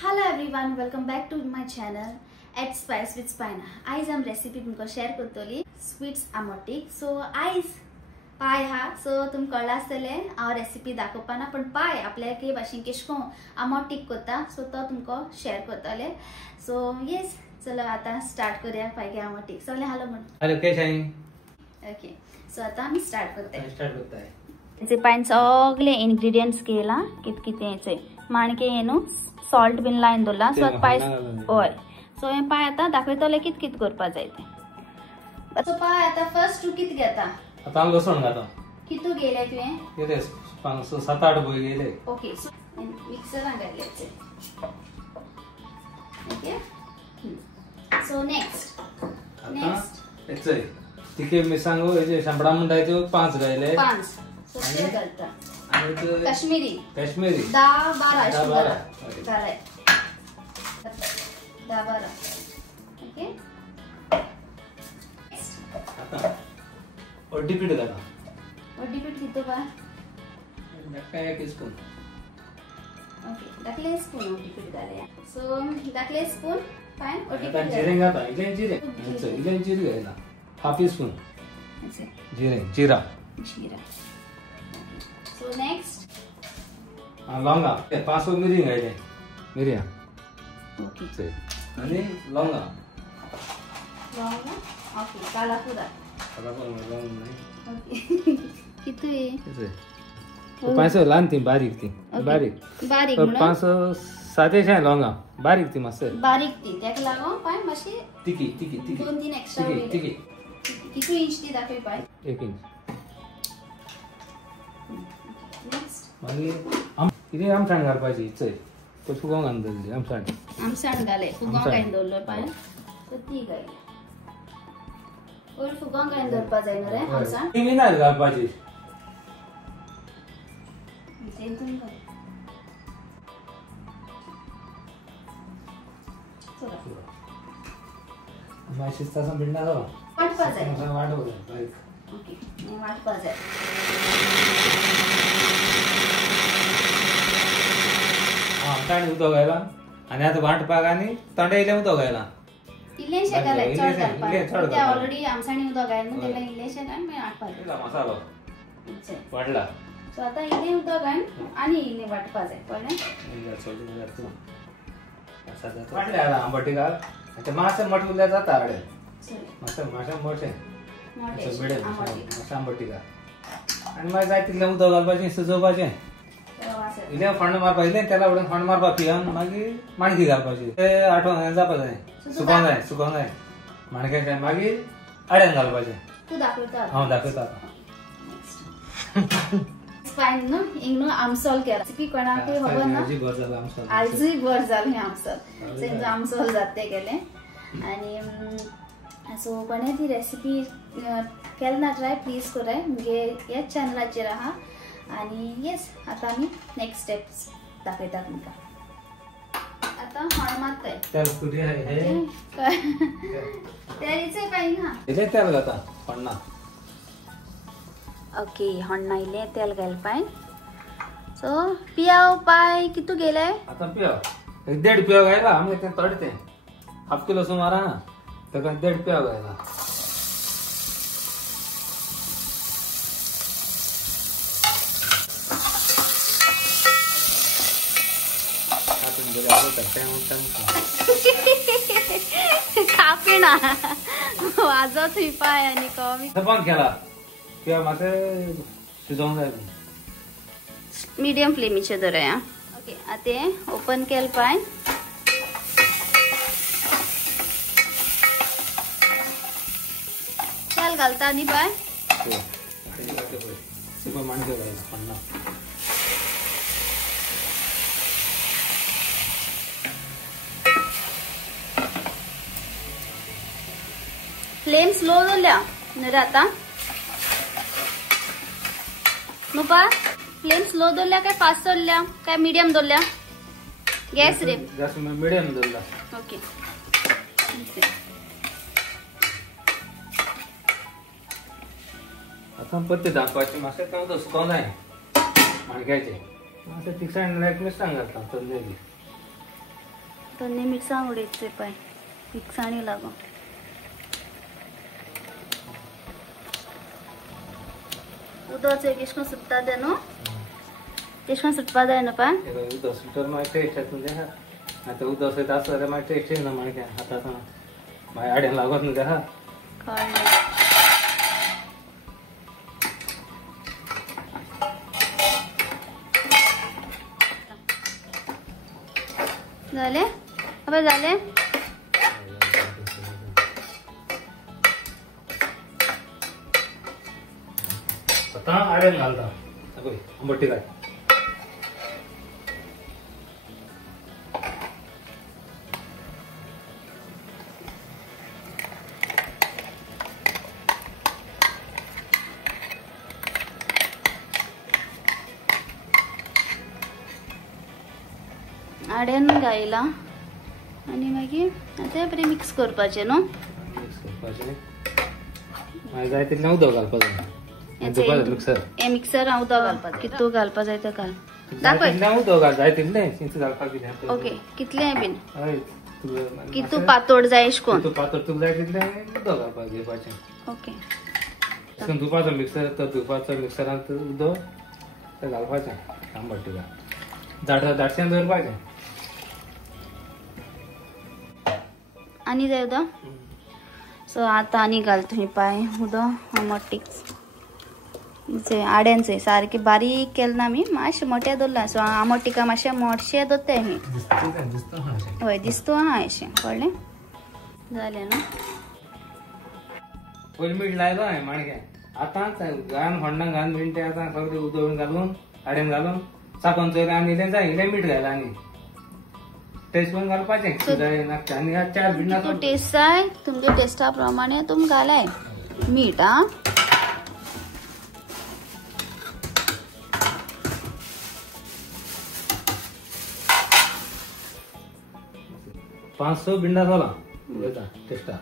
Hello everyone, welcome back to my channel at Spice with Spina. आज हम recipe तुमको share करतली sweets आमोटीक. So आज पाय हा सो तुम कळला आसतले हांव रेसिपी दाखोवपाना पण पाय आपल्या के भाशेन केशको आमोटीक करता सो तो तुमको शेअर करतले. सो येस चलो आता स्टार्ट करूया पाय के आमोटीक. सगळे हालो म्हण. हेलो कैसे हैं? ओके सो आता आम्ही स्टार्ट करते. स्टार्ट करता है. जे पायन सगळे इंग्रेडिएंट्स केला कित कितेचे माणके येनु सॉल्ट बिन लायन दोला सो पाय होय सो हे पाय आता दाखयतले कित कित करपा जाय ते. सो पाय आता फर्स्ट तू कित घेता? आता हम लसूण घालता. कितू गेले तुवें? गेले 7-8 बोय गेले. ओके सो मिक्सरान घातलेचे. ओके सो नेक्स्ट हेचय तिके मिरसांगो हेजे शांबडा म्हणटाय 5 गायले. 5 सो ते घालता. आणि काश्मीरी 10-12 घालाय. 10-12 ओके. आता अर्धी पीठ घाला. वड्डी पीठ कितो बा? काय एक स्पून. ओके दाखले स्पून वड्डी पीठ घालया. सो दाखले स्पून फाइन वड्डी आता पीठ जिरे घाता. इले जिरे घाला. हाफ स्पून जीरा. सो नेक्स्ट लवंगा 5 मिरी घायले. मिरिया ओके आणि लवंगा. ओके काला पूरा ओके कितू आहे? 5 लहान ती बारीक बारीक बारीक 5-7 लवंगा बारीक ती मस्त बारीक ती त्याक लागो पाय माशी तिकी 2-3 एक्स्ट्रा तिकी कितू इंच ती दाखय पाय? 1 इंच. नेक्स्ट मागीर कितें आमसाण घालपाची चय तो फुगोवंक घालतली आमसाण घाले फुगोवंक घालून दवरलो पाय सो ती घायली. और फुगोवंक घालून दवरपा जाय न्हू रे आमसाण? ती विनार घालपाची. तेंतून घाल. चला मागीर शिस्तासा बिंडा जावा वाटपा जाय. वाटप जाय. ओके वाटपा जाय. आमसाण उदक घायला आणि आता वांटपाक आनी तोंडे इले उदक घायला. इल्लेशे घालाय चड घालपाक. चड ते ऑलरेडी आमसाणी उदक घायल न्हू तेका इल्लेशे घाल मागीर वाटपा जाय. मसालो वाटला. सो आता इल्ले उदक घाल आनी इल्ले वाटपा जाय कळ्ळें? वाटले आता आंबटी घाल. ते मासे मठ उरल्या जाता हाडे. मासे मोठे मिडियम मासे आंबटी घाल. आणि मागीर जाय तितलें उदक घालपाचें शिजोवपाचें. इले फंड मारपा इले तेला उडोवन फंड मारपा पिवन मागीर माणकी घालपाची. ते आठवण जावपा जाय सुकोवंक जाय माणक्याचे. मागीर आड्यान घालपाचें. तू दाखयता? हांव दाखयता. फायन न्हू हिंग न्हू आमसोल केला. रेसिपी कोणाकूय खबर ना आजूय बर जालें आमसोल. तेंचो आमसोल जाते गेले आनी सो कोणे ती रेसिपी केल ना ट्राय प्लीज कराय म्हणजे ह्याच चॅनलाचेर आहा. आणि येस आता आम्ही नेक्स्ट स्टेप्स दाखयता तुमकां. आता हण मारताय. तेल कुडी हे तेलीचे पाहिजे ना. इले तेल घाता फण्णा. ओके हण्णा इले तेल घाल पाय. सो पियाव पाय कितू गेले? आता पियाव 1.5 पियाव घायला. आमगे ते तडते 1/2 किलो सुमार हा तेका 1.5 पियाव घायला. कापी ना वाजत हुई पाय आणि कमी बंद केला किंवा मासे शिजवून जाय. मीडियम फ्लेमीचे दवरया. ओके आता ओपन केल पाय. तेल घालता न्ही पाय? माणक्यो घायला फण्णा. फ्लेम स्लो दवरल्या न्हू रे आता? न्हू पा फ्लेम स्लो दवरल्या काय फास्ट दवरल्या काय मिडियम दवरल्या? गॅस रे गॅस मिडियम दवरला. ओके आता पत्ते दाखवायचे मासे तेवढं सुकवून आहे माणक्याचे. असं तिखट लाईक मिरसांग घालता तळलेली. तन्ने मिक्सांग उडयचे पळय मिक्सांनी लागून उदक केशकोन सुट्टा तें न्हू केशकोन सुटपा जाय न्हू पा उदक सुटर मागीर टेस्ट येता म्हणजे आतां उदक सयत आसता जाल्यार मागीर टेस्ट येना मागीर आतां मागीर आड्यान लागत न्हू तें कळ्ळें झाले अबे झाले आता आड्यान घालता पळय आंबट तिखट आड्यान घायला आणि मागीर आता बरें मिक्स करपाचें न्हू मिक्स करपाचें मागीर जाय तितलें उदक घालपाचें मिक्सर हे मिक्सर उदक घालपाचें कितू घालपा जाय तें घाल दाखय उदक घाल जाय तितलें चिंच घालपाक कितें ओके कितलें बीन हय कितू पातोड जाय एशकोन तूं पातळ तुका जाय तितलें उदक घालपाक घेवपाचें ओके धुवपाचो मिक्सर तो धुवपाचो मिक्सरांत उदक तें घालपाचें आंबट तिखट दाटशें दवरपाचें आनी जाय उदक सो आतां आनी घाल तुमी पाय उदक आंबट तिखट आड्यांचें सारकें बारीक केलें ना आमी मातशें मोठें दवरलां सो आंबट तिखट मातशें मोठशें दवरताय आमी हय दिसतो आहा अशें कळ्ळें जालें न्हू पयलीं मीठ लायलो हांवें माणक्यान आतां घान होंडाक घान बीन तें आतां सगळें उदक घालून आड्यान घालून चाकोन चोयलें आनी इल्लें जाय इल्लें मीठ घायलां आनी टेस्ट करून घालपाचें जाय नाका आनी चार बीन तू टेस्ट जाय तुमच्या टेस्टा प्रमाणे तुम घालाय मीठ आ 500 बिंडा जाला टेस्टा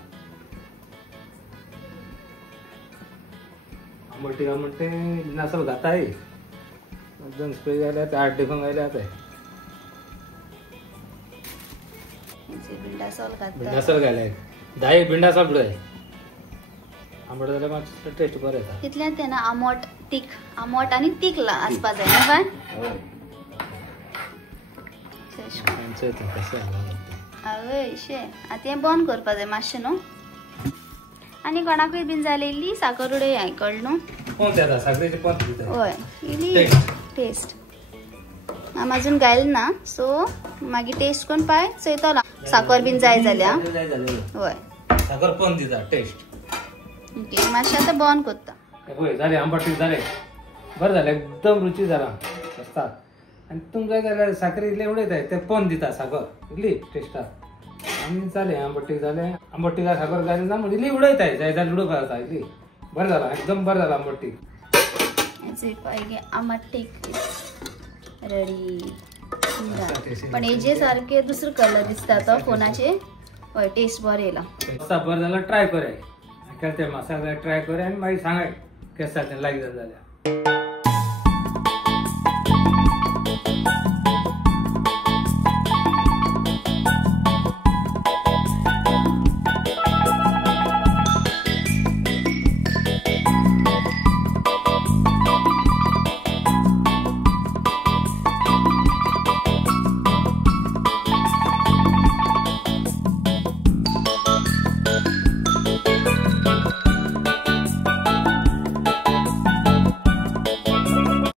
आंबट म्हणते नासल घाताय एकदम स्प्रे जाले 8 डिफन गायले आता बिंडासल घाले 10 बिंडासल बुडय आंबट जाल्यार मातसो टेस्ट बरो येता तितल्यान तेना आंबट आनी तीख आसपा जाय न्हू काय आवय शे आता हें बंद करपा जाय मातशें न्हू आनी कोणाकूय बीन जाल्यार इल्ली साकर उडय हांय कळ्ळें न्हू हय इल्ली टेस्ट आम अजून घायल ना सो मागीर टेस्ट करून पाय चयतलो साकर बीन जाय जाल्यार हय साकर पण दिता टेस्ट ओके मातशें आतां बंद करता पळय जालें आंबट जालें बरें जालें एकदम रुची जाला मस्त आनी तुमकां जाय जाल्यार साखर इल्लें उडयताय तें पण दिता साकर इल्ली टेस्टा आनी जालें आंबट जालें आंबट साखर घाली ना म्हणजे इल्ली उडयताय जाय जाल्यार उडोवपा जाता इल्ली बरें जाला एकदम बरें जाला आंबट रेडी पण हेजे सारखे दुसरे कलर दिसता तो फोनाचे हय टेस्ट बरें येयला बरें जाल्यार ट्राय कराय केले ते मसाला ट्राय कराय आनी मागीर सांगाय केस लागीं जाल्यार